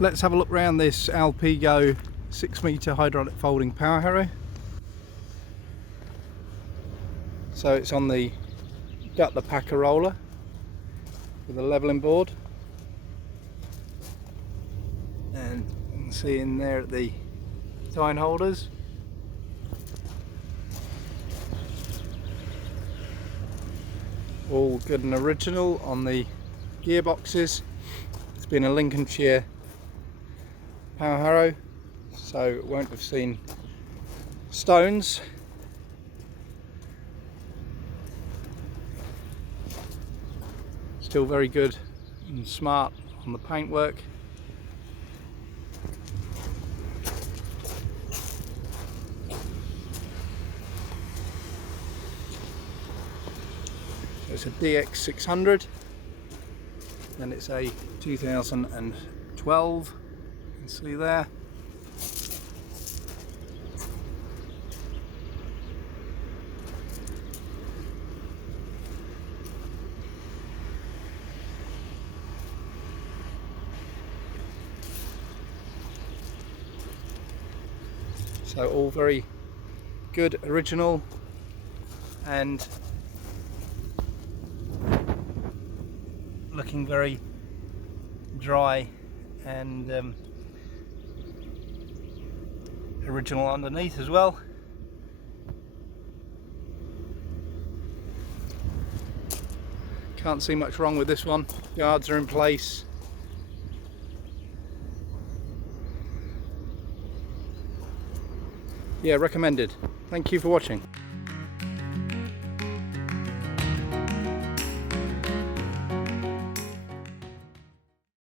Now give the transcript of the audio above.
Let's have a look around this ALPEGO 6-metre hydraulic folding power harrow. So it's on the Guttler Packer roller with a levelling board, and you can see in there at the tine holders. All good and original on the gearboxes. It's been a Lincolnshire power harrow, so it won't have seen stones. Still very good and smart on the paintwork. It's a DX600 and it's a 2012. You can see there. So all very good, original, and looking very dry and original underneath as well. Can't see much wrong with this one. Guards are in place. Yeah, recommended. Thank you for watching.